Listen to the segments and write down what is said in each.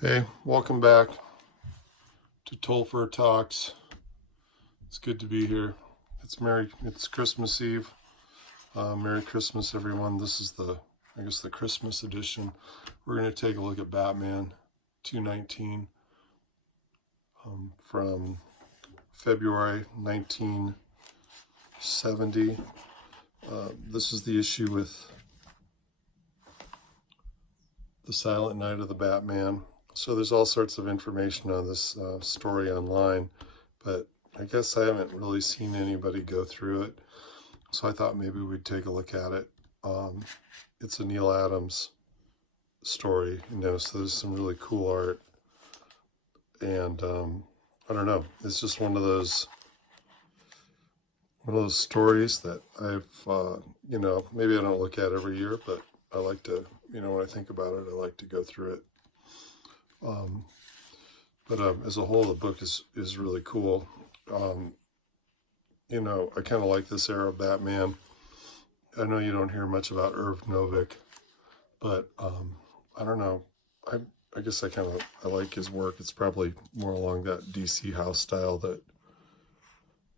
Hey, welcome back to Tolfer Talks. It's good to be here. It's Christmas Eve. Merry Christmas, everyone. This is the Christmas edition. We're going to take a look at Batman 219 from February 1970. This is the issue with the Silent Night of the Batman. So there's all sorts of information on this story online, but I guess I haven't really seen anybody go through it. So I thought maybe we'd take a look at it. It's a Neal Adams story, so there's some really cool art. And I don't know, it's just one of those stories that I've, maybe I don't look at every year, but I like to, when I think about it, I like to go through it. But as a whole, the book is really cool. I kind of like this era of Batman. I know you don't hear much about Irv Novick, but I don't know. I guess I like his work. It's probably more along that DC house style that,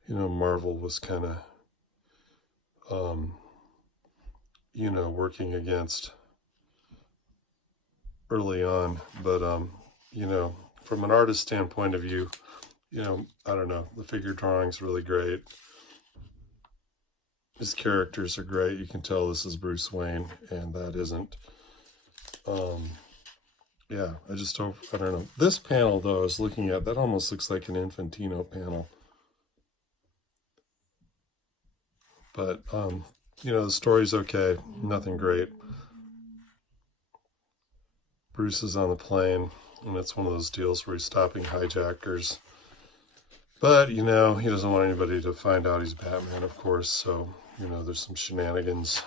Marvel was kind of, working against early on. But, from an artist standpoint of view, I don't know, the figure drawing's really great. His characters are great. You can tell this is Bruce Wayne, and that isn't. Yeah, I don't know. This panel, though, I was looking at, that almost looks like an Infantino panel. But, the story's okay. Nothing great. Bruce is on the plane, and it's one of those deals where he's stopping hijackers. But, he doesn't want anybody to find out he's Batman, of course. So, there's some shenanigans.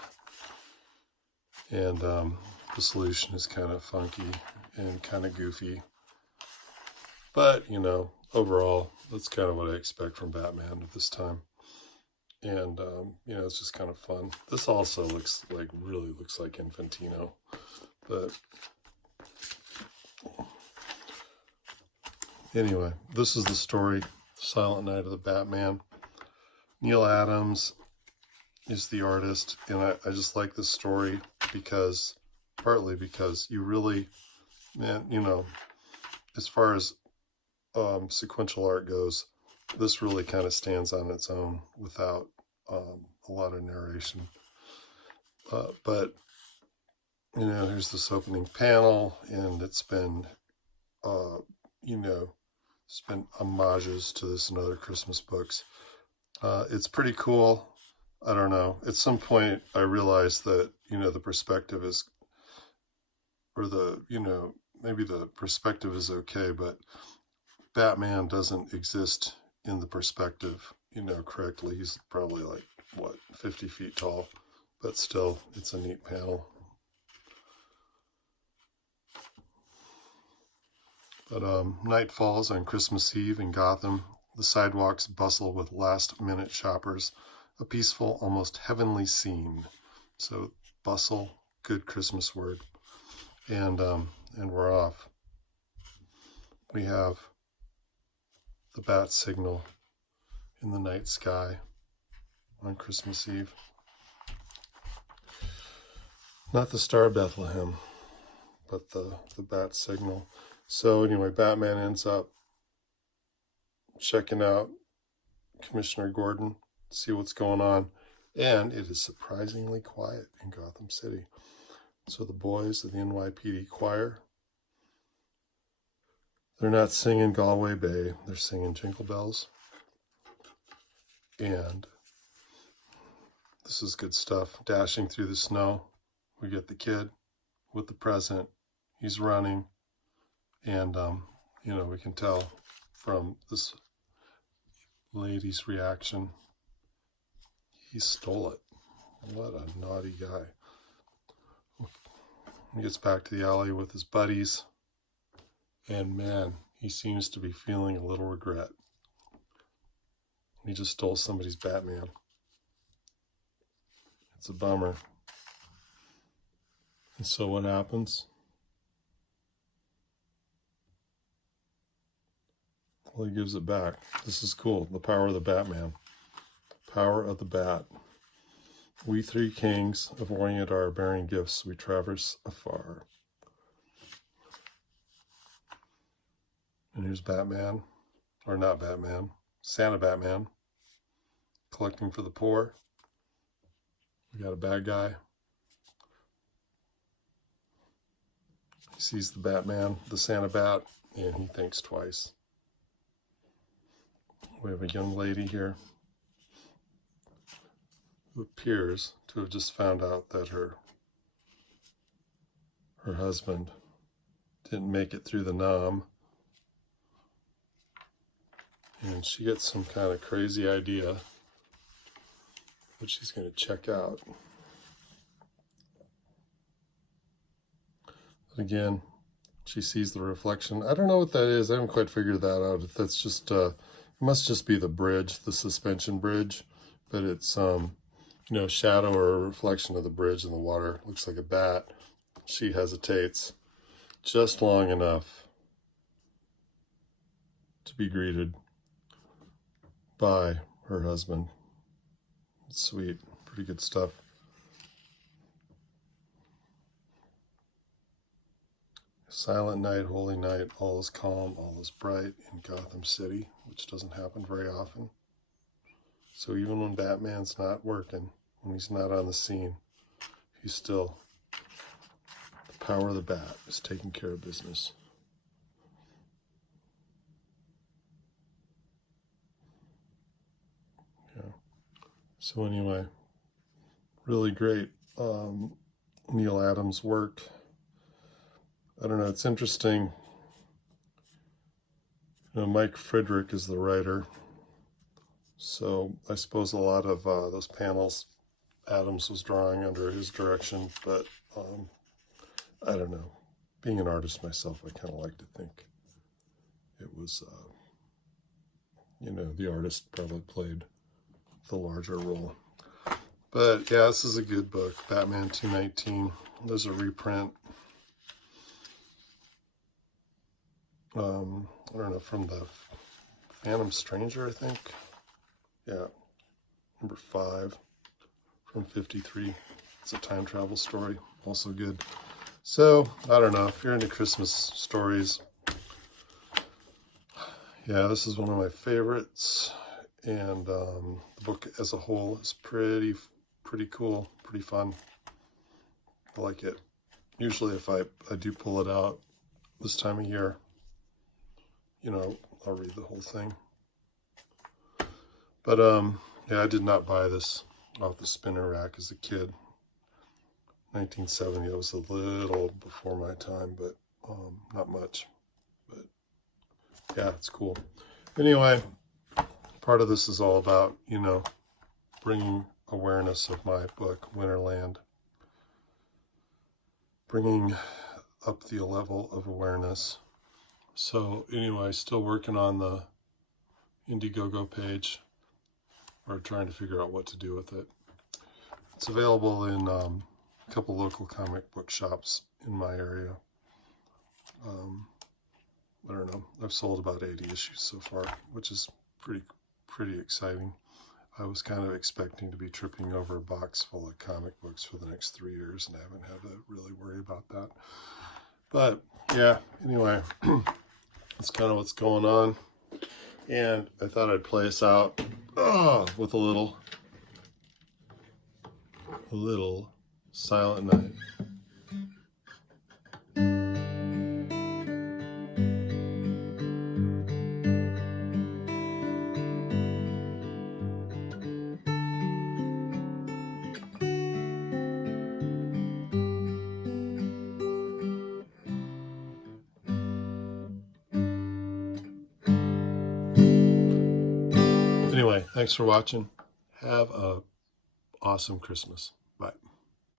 And the solution is kind of funky and kind of goofy. But, overall, that's kind of what I expect from Batman at this time. And, it's just kind of fun. This also really looks like Infantino. But anyway, this is the story, Silent Night of the Batman. Neal Adams is the artist, and I just like this story partly because you really, as far as sequential art goes, this really kind of stands on its own without a lot of narration. But, here's this opening panel, and it's been, it's been homages to this and other Christmas books. It's pretty cool. I don't know. At some point, I realized that, the perspective is, maybe the perspective is okay, but Batman doesn't exist in the perspective, correctly. He's probably 50 feet tall, but still, it's a neat panel. But night falls on Christmas Eve in Gotham. The sidewalks bustle with last-minute shoppers. A peaceful, almost heavenly scene. So bustle, good Christmas word. And we're off. We have the bat signal in the night sky on Christmas Eve. Not the Star of Bethlehem, but the bat signal. So anyway, Batman ends up checking out Commissioner Gordon, see what's going on, and it is surprisingly quiet in Gotham City. So the boys of the NYPD choir, they're not singing Galway Bay, they're singing Jingle Bells. And this is good stuff. Dashing through the snow, we get the kid with the present. He's running, and we can tell from this lady's reaction, he stole it. What a naughty guy. He gets back to the alley with his buddies, and man, he seems to be feeling a little regret. He just stole somebody's Batman. It's a bummer. And so what happens? Well, he gives it back. This is cool. The power of the Batman. Power of the Bat. We three kings of Orient are bearing gifts we traverse afar. And here's Batman, or not Batman, Santa Batman, collecting for the poor. We got a bad guy. He sees the Batman, the Santa Bat, and he thinks twice. We have a young lady here who appears to have just found out that her husband didn't make it through the nom. And she gets some kind of crazy idea that she's going to check out. Again, she sees the reflection. I don't know what that is. I haven't quite figured that out. If that's just, it must just be the bridge, the suspension bridge. But it's, shadow or a reflection of the bridge in the water. Looks like a bat. She hesitates just long enough to be greeted by her husband. It's sweet. Pretty good stuff. Silent night, holy night, all is calm, all is bright in Gotham City, which doesn't happen very often. So even when Batman's not working, when he's not on the scene, he's still, the power of the Bat is taking care of business. Yeah. So anyway, really great Neal Adams work. I don't know, it's interesting. Mike Friedrich is the writer. So I suppose a lot of those panels Adams was drawing under his direction, but I don't know. Being an artist myself, I kind of like to think it was, the artist probably played the larger role. But yeah, this is a good book, Batman 219. There's a reprint. I don't know, from the Phantom Stranger, I think. Yeah, number 5 from 53. It's a time travel story, also good. So, I don't know, if you're into Christmas stories, yeah, this is one of my favorites. And the book as a whole is pretty cool, pretty fun. I like it. Usually if I do pull it out this time of year, I'll read the whole thing. But yeah, I did not buy this off the spinner rack as a kid. 1970, it was a little before my time, but not much. But yeah, it's cool. Anyway, part of this is all about, bringing awareness of my book, Winterland. Bringing up the level of awareness. So anyway, still working on the Indiegogo page, or trying to figure out what to do with it. It's available in a couple local comic book shops in my area. I don't know, I've sold about 80 issues so far, which is pretty exciting. I was kind of expecting to be tripping over a box full of comic books for the next 3 years, and I haven't had to really worry about that. But yeah, anyway, that's kind of what's going on. And I thought I'd play us out with a little Silent Night. Anyway, thanks for watching. Have a awesome Christmas. Bye.